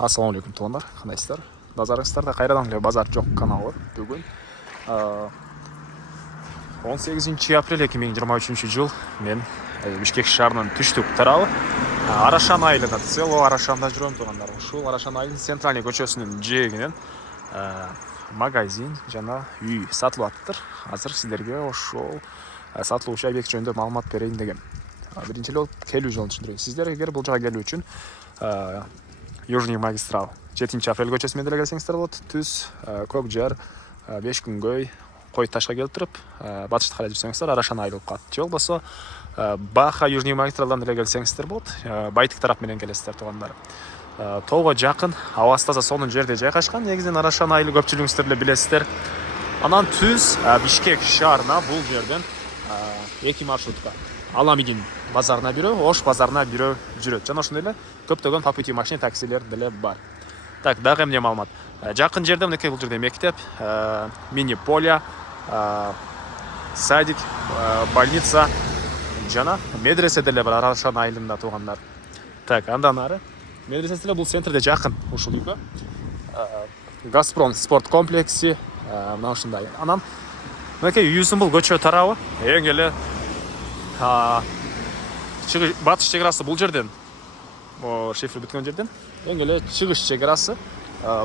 Ассалаумағалейкум туғандар, қандайсыздар? Назарыңыздарда қайрадан эле базар жоқ каналы. Бүгін 18 апрель 2023 жыл мен Бишкек шаарынын түштүк тарабы Арашан айылында, цело Арашанда жүрөм туғандар. Ушул Арашан айылдын центральный көчөсүнүн жээгинен магазин жана үй сатылып атыптыр. Азыр сиздерге ошол сатылуучу объект жөнүндө маалымат берейин дегем. Биринчи эле келүү жолун түшүндүрөйүн. Сиздер эгер бул жака келүү үчүн Южный магистрал 7 апрель көчөсү менен деле келсеңиздер болот. Түз, Көкжар, Беш күнгөй, Кой ташка келип туруп, батышты карай жүрсөңүздөр Арашан айылга. Же болбосо Баха Южный магистралдан деле келсеңиздер болот. Байтык тарап менен келесиздер тугандар. Тоого жакын, абасы таза сонун жерде жайгашкан. Негизинен Арашан айылы көпчүлүгүңүздөр деле билесиздер. Анан Түз, Бишкек шаарына бул жерден 2 маршрутка. Аламидин базарына бирөө, Ош базарына бирөө жүрөт. Жана ошондой эле көптөгөн по пути машина таксилер деле бар. Так, дагы эмне маалымат. Жакын жерде мынакей бул жерде мектеп, мини поле, садик, больница жана медресе деле бар Арашан айылында тугандар. Так, андан ары медресеси деле бул центрде жакын ушул үйгө. Газпром спорт комплекси мына ушундай. Анан мынакей үйүбүздүн бул көчө тарабы эң эле батыш чек бул жерден, шифр бүткөн жерден эң эле чыгыш чек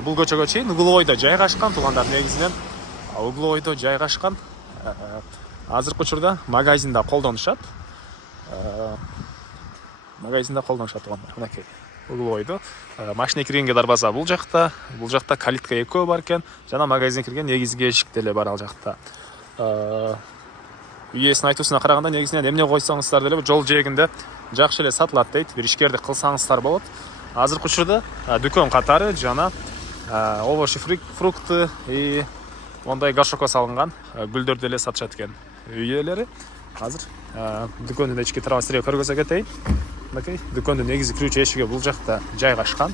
бул көчөгө чейин угловойдо жайгашкан тугандар. Негизинен угловойдо жайгашкан. Азыркы учурда магазинда колдонушат. Тугандар. Мынакей угловойдо машина киргенге дарбаза бул жакта калитка экөө бар экен. Жана магазин кирген негизги эшик деле бар ал жакта. Үйесин айтуусуна караганда негизинен эмне койсоңуздар деле жол жээгинде жакшы эле сатылат дейт. Бир ишкердик кылсаңыздар болот. Азыркы учурда дүкөн катары жана овощи, фрукты и мондай горшокко салынган гүлдөрдү деле сатышат экен үй ээлери. Азыр дүкөндүн ички тарабын сиздерге көргөзө кетейин. Мынакей дүкөндүн негизги кирүүчү эшиги бул жакта жайгашкан.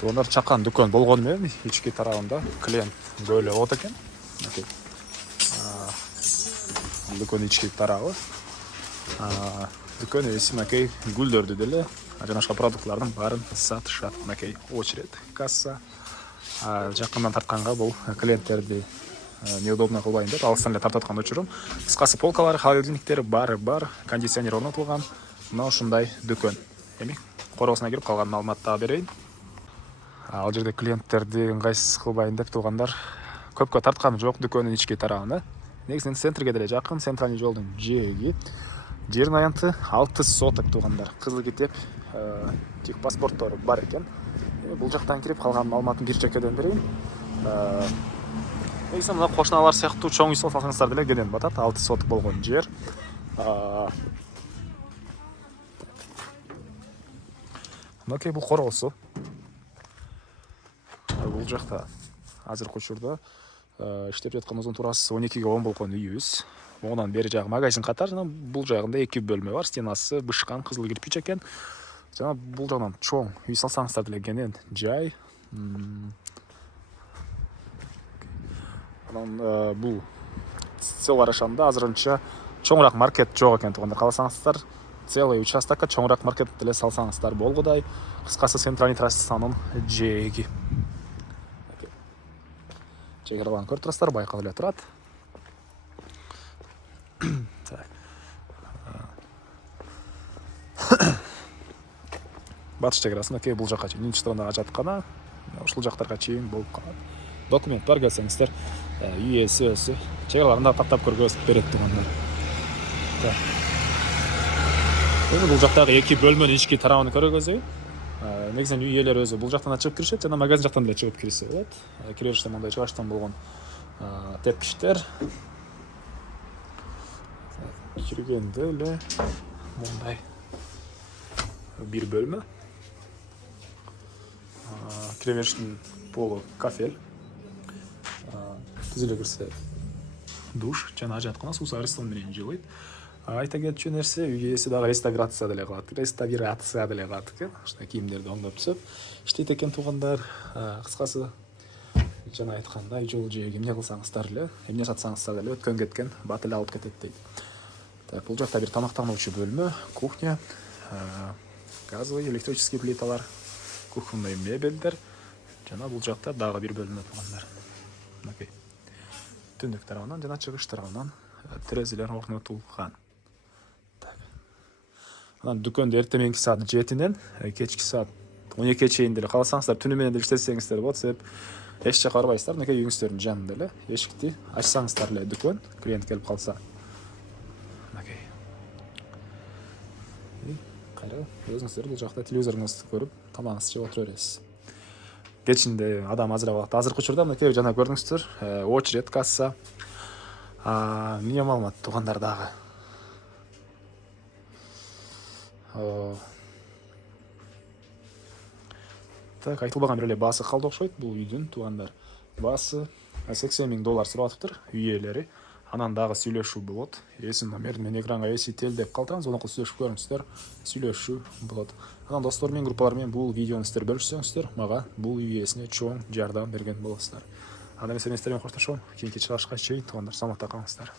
Тугандар, чакан дүкөн болгону менен ички тарабында клиент көп эле болот экен. Мынакей дүкөн ички тарабы. Дүкөн ээси мынакей гүлдөрдү деле жана башка продуктлардын баарын сатышат. Мынакей очередь, касса. Жакындан тартканга бул клиенттерди неудобно кылбайын деп алыстан эле тартып аткан учурум. Кыскасы полкалары, холодильниктери баары бар, кондиционер орнотулган. Мына ушундай дүкөн. Эми коросуна кирип калган маалыматты дагы берейин. Ал жерде клиенттерди ыңгайсыз кылбайын деп тугандар көпкө тарткан жок дүкөндүн ички тарабына. Негизинен центрге деле жакын, центральный жолдун жээги. Жердин аянты 6 соток тугандар. Кызыл китеп, техпаспорттору бар экен. Бул жактан кирип калган маалыматын бир чекеден берейин. Негизинен мына кошуналар сыяктуу чоң үй салсаңыздар деле кеден батат. 6 соток болгон жер. Мынакей бул короосу. Бул жакта азыркы учурда иштеп жаткан узун туурасы 12ге 10 болгон үйүбүз. Онан бери жагы магазин катар, жана бул жагында 2 бөлмө бар. Стенасы бышкан кызыл кирпич экен. Жана бул жагынан чоң үй салсаңыздар деле кенен жай. Анан бул целый Арашанда азырынча чоңураак маркет жок экен туганда. Кааласаңыздар целый участокко чоңураак маркет деле салсаңыздар болгудай. Кыскасы центральный трассанын жээги. Чегарларын көрүп турасыздар, байкалып эле турат. Батыш чегaraсын мынакей бул жака чейин Инчтонда жаткана, ушул жактарга чейин болуп калат. Документ бар, келсеңиздер, үй ээси өзү чегараларын да каттап көргөзүп берет тугандар. Эми бул жактагы 2 бөлмөнүн ички тарабын көргөзөйүн. Негизинен үй ээлери өзү бул жактан чыгып киришет, жана магазин жактан деле чыгып кирсе болот. Киребериште мындай жыгачтан болгон тепкичтер. Киргенде эле мындай бир бөлмө. Киребериштин полу кафель. Түзүлө кирсе душ жана жаткана суусу арестон менен жылыйт. Айта кетчү нерсе, үй ээси дагы реставрация деле кылат экен. Ушундай кийимдерди оңдоп түзөп иштейт экен тугандар. Кыскасы жана айткандай жол жээги эмне кылсаңыздар эле, эмне сатсаңыздар эле өткөн кеткен бат эле алып кетет дейт. Так, бул жакта бир тамактануучу бөлмө, кухня, газовый электрический плиталар, кухонный мебельдер жана бул жакта дагы бир бөлмө тургандар. Мынакей. Түндүк тарабынан жана чыгыш тарабынан терезелер орнотулган. Так. Анан дүкөндө эртеменки саат 7-ден кечки саат 12-ге чейин деле кааласаңыздар түнү менен деле иштесеңиздер болот, себеп эч жака барбайсыздар. Мынакей үйүңүздөрдүн жанында эле эшикти ачсаңыздар эле дүкөн, клиент келип калса. Мынакей. Кайра өзүңүздөр бул жакта телевизоруңузду көрүп, тамагыңызды жеп отура бересиз. Кечинде адам азыраак убакта. Азыркы учурда мынакей жана көрдүңүздөр, очередь касса. Эмне маалымат туугандар дагы. Так, айтылбаган бир эле баасы калды окшойт бул үйдүн туугандар. Баасы $80,000 сурап атыптыр үй ээлери. Анан дагы сүйлөшүү болот. Эсин номер менен экранга эсител деп калтыраңыз, онукул сүйлөшүп көрүңүздөр. Сүйлөшүү болот. Анан достор менен, группалар менен бул видеону сиздер бөлүшсөңүздөр, мага бул үй ээсине чоң жардам берген болосуздар. Анда мен сиздер менен коштошом. Кийинки чыгарышка чейин туугандар, саламатта калыңыздар.